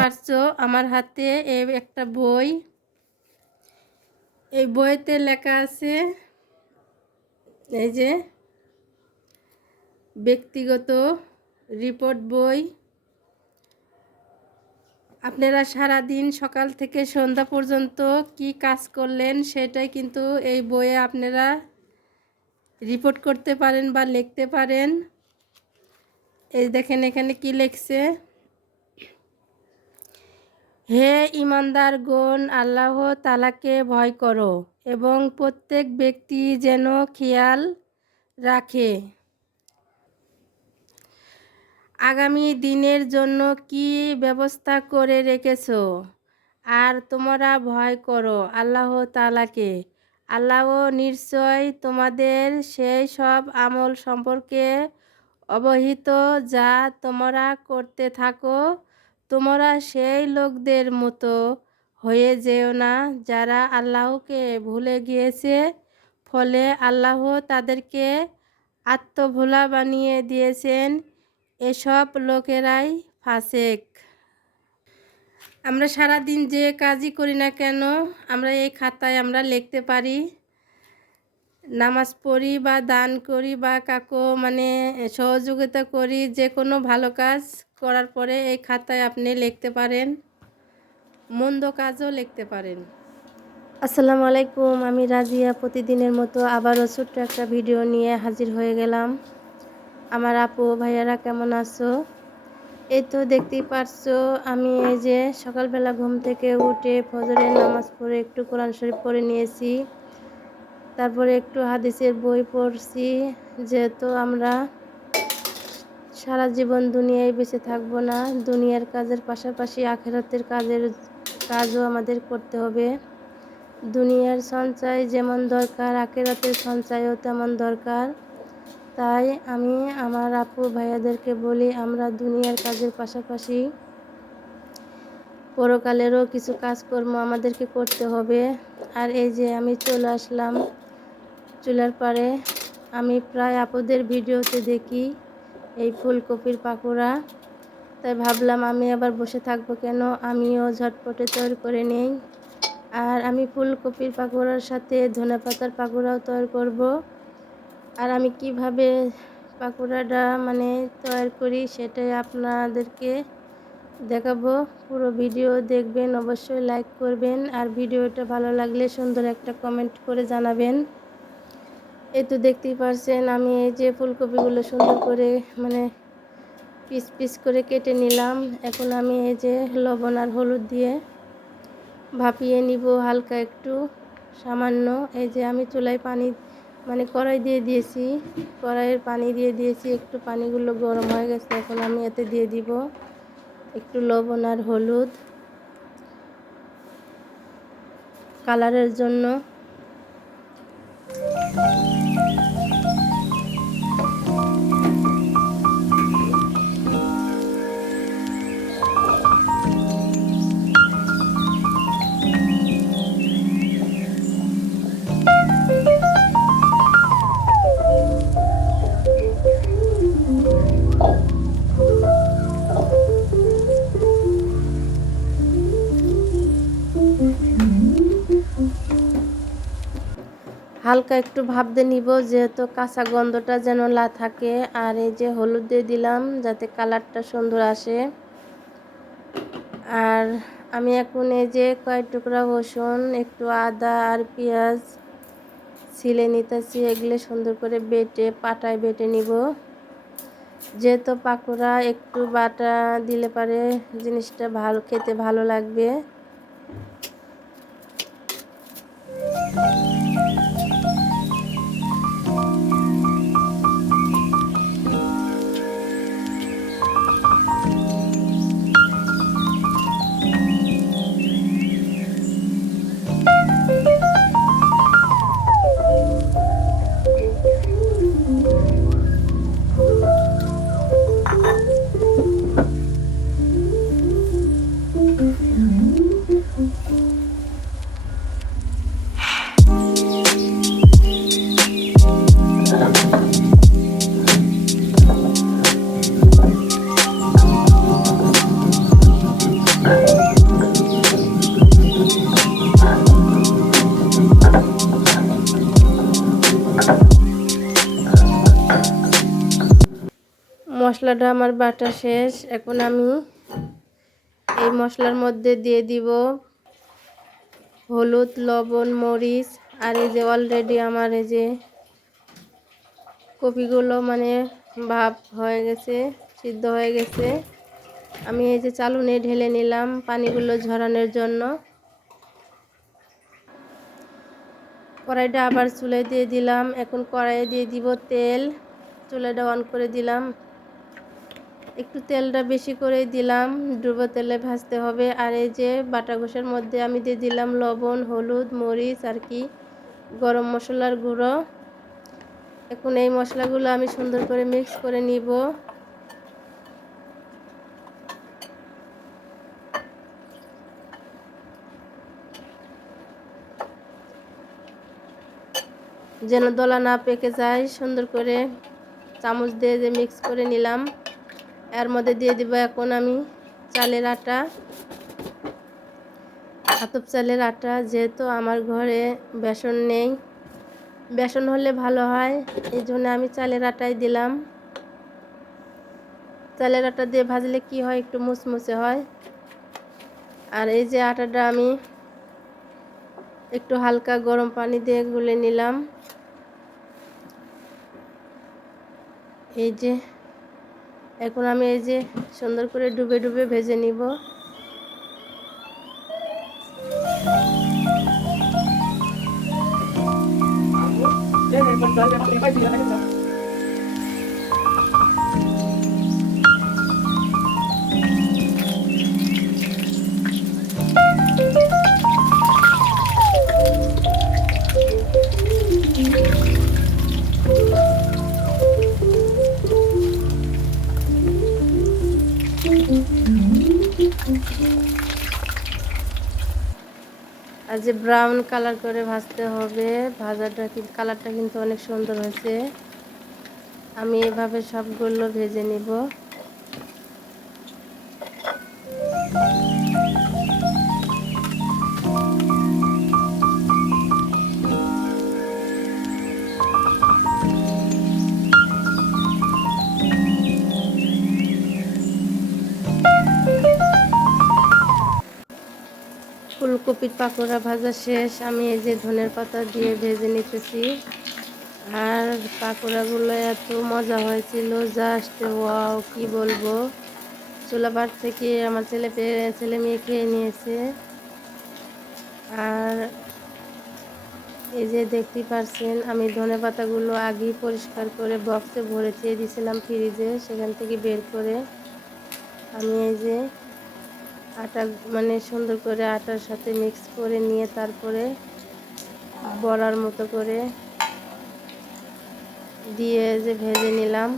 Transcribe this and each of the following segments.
পারছো আমার হাতে এই একটা বই। এই বইতে লেখা আছে এই যে ব্যক্তিগত রিপোর্ট বই। আপনারা সারা দিন সকাল থেকে সন্ধ্যা পর্যন্ত কি কাজ করলেন সেটাই কিন্তু এই বইয়ে আপনারা রিপোর্ট করতে পারেন বা লিখতে পারেন। এই দেখেন এখানে কি লিখছে, হে ঈমানদারগণ, আল্লাহ তাআলাকে ভয় করো এবং প্রত্যেক ব্যক্তি যেন খেয়াল রাখে আগামী দিনের জন্য কি ব্যবস্থা করে রেখেছো, আর তোমরা ভয় করো আল্লাহ তাআলাকে। আল্লাহ নিশ্চয় তোমাদের সেই সব আমল সম্পর্কে অবহিত যা তোমরা করতে থাকো। তোমরা সেই লোকদের মতো হয়ে যেও না যারা আল্লাহকে ভুলে গিয়েছে, ফলে আল্লাহ তাদেরকে আত্মভোলা বানিয়ে দিয়েছেন। এসব লোকেরাই ফাসেক। আমরা সারা দিন যে কাজই করি না কেন আমরা এই খাতায় আমরা লিখতে পারি। নামাজ পড়ি বা দান করি বা কাকো সহযোগিতা করি, যে কোনো ভালো কাজ করার পরে এই খাতায় আপনি লিখতে পারেন, মন্দ কাজও লিখতে পারেন। আসসালামু আলাইকুম, আমি রাজিয়া প্রতিদিনের মতো আবারও ছোট্ট একটা ভিডিও নিয়ে হাজির হয়ে গেলাম। আমার আপু ভাইয়ারা কেমন আছো? এই তো দেখতেই পারছো আমি এই যে সকালবেলা ঘুম থেকে উঠে ফজরের নামাজ পড়ে একটু কোরআন শরীফ পড়ে নিয়েছি, তারপরে একটু হাদিসের বই পড়ছি। যেহেতু আমরা সারা জীবন দুনিয়ায় বেঁচে থাকবো না, দুনিয়ার কাজের পাশাপাশি আখিরাতের কাজও আমাদের করতে হবে। দুনিয়ার সঞ্চয় যেমন দরকার আখিরাতের সঞ্চয়ও তেমন দরকার। তাই আমি আমার আপু ভাইয়াদেরকে বলি আমরা দুনিয়ার কাজের পাশাপাশি পরকালেরও কিছু কাজকর্ম আমাদেরকে করতে হবে। আর এই যে আমি চলে আসলাম চুলার পাড়ে। আমি প্রায় আপুদের ভিডিওতে দেখি এই ফুলকপির পাকোড়া, তাই ভাবলাম আমি আবার বসে থাকবো কেন, আমিও ঝটপটে তৈরি করে নেই। আর আমি ফুলকপির পাকোড়ার সাথে ধনেপাতার পাকোড়াও তৈরি করব। আর আমি কিভাবে পাকোড়াটা তৈরি করি সেটাই আপনাদেরকে দেখাবো। পুরো ভিডিও দেখবেন, অবশ্যই লাইক করবেন, আর ভিডিওটা ভালো লাগলে সুন্দর একটা কমেন্ট করে জানাবেন। এই তো দেখতেই পারছেন আমি এই যে ফুলকপিগুলো সুন্দর করে পিস পিস করে কেটে নিলাম। এখন আমি এই যে লবণ আর হলুদ দিয়ে ভাপিয়ে নিব হালকা একটু সামান্য। এই যে আমি চুলায় পানি কড়াই দিয়ে দিয়েছি, কড়াইয়ের পানি দিয়ে দিয়েছি, একটু পানিগুলো গরম হয়ে গেছে। এখন আমি এতে দিয়ে দিব একটু লবণ আর হলুদ কালারের জন্য। হালকা একটু ভাপ দিয়ে নিব, যেহেতু কাঁচা গন্ধটা যেন না থাকে। আর এই যে হলুদ দিয়ে দিলাম যাতে কালারটা সুন্দর আসে। আর আমি এখন এই যে কয়েক টুকরা রসুন, একটু আদা আর পেঁয়াজ ছিলে নিতেছি। এগুলো সুন্দর করে পাটায় বেটে নিব। যেহেতু পাকোড়া একটু বাটা দিলে পারে জিনিসটা খেতে ভালো লাগবে। মশলাটা আমার বাটা শেষ। এখন আমি এই মশলার মধ্যে দিয়ে দিব হলুদ, লবণ, মরিচ। আর এই যে অলরেডি আমার এই যে কপিগুলো মানে ভাপ হয়ে গেছে, সিদ্ধ হয়ে গেছে। আমি এই যে চালুনে ঢেলে নিলাম পানিগুলো ঝরানোর জন্য। কড়াইটা আবার চুলায় দিয়ে দিলাম। এখন কড়াইয়ে দিয়ে দিব তেল। চুলাটা অন করে দিলাম। একটু তেলটা বেশি করে দিলাম, ডুবো তেলে ভাজতে হবে। আর এই যে বাটা গোশের মধ্যে আমি দিয়ে দিলাম লবণ, হলুদ, মরিচ আর কি গরম মশলার গুঁড়ো। এখন এই মশলাগুলো আমি সুন্দর করে মিক্স করে নিব। যেন দলা না পেকে যায়, সুন্দর করে চামচ দিয়ে যে মিক্স করে নিলাম। এর মধ্যে দিয়ে দিব এখন আমি চালের আটা, আতপ চালের আটা। যেহেতু আমার ঘরে বেসন নেই, বেসন হলে ভালো হয়, এই জন্য আমি চালের আটাই দিলাম। চালের আটা দিয়ে ভাজলে কি হয়, একটু মুচমুচে হয়। আর এই যে আটাটা আমি একটু হালকা গরম পানি দিয়ে গুলে নিলাম। এই যে এখন আমি এই যে সুন্দর করে ডুবে ডুবে ভেজে নিব। আর যে ব্রাউন কালার করে ভাজতে হবে। ভাজাটা কিন্তু কালারটা কিন্তু অনেক সুন্দর হয়েছে। আমি এভাবে সবগুলো ভেজে নিব। ফুলকপির পাকোড়া ভাজা শেষ। আমি এই যে ধনের পাতা দিয়ে ভেজে নিতেছি। আর পাকোড়াগুলো এত মজা হয়েছিল, জাস্ট ওয়াও, কি বলবো। চুলাপাট থেকে আমার ছেলে মেয়ে খেয়ে নিয়েছে। আর এই যে দেখতে পাচ্ছেন, আমি ধনে পাতাগুলো আগেই পরিষ্কার করে বক্সে ভরে দিয়ে দিয়েছিলাম ফ্রিজে। সেখান থেকে বের করে আমি এই যে আটা মানে সুন্দর করে আটার সাথে মিক্স করে নিয়ে তারপরে বড়ার মতো করে দিয়ে যে ভেজে নিলাম।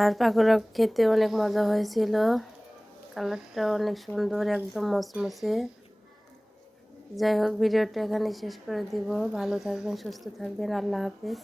আর পাকোড়া খেতে অনেক মজা হয়েছিল। কালারটা অনেক সুন্দর, একদম মচমচে। যাই হোক, ভিডিওটা এখানে শেষ করে দিব। ভালো থাকবেন, সুস্থ থাকবেন। আল্লাহ হাফেজ।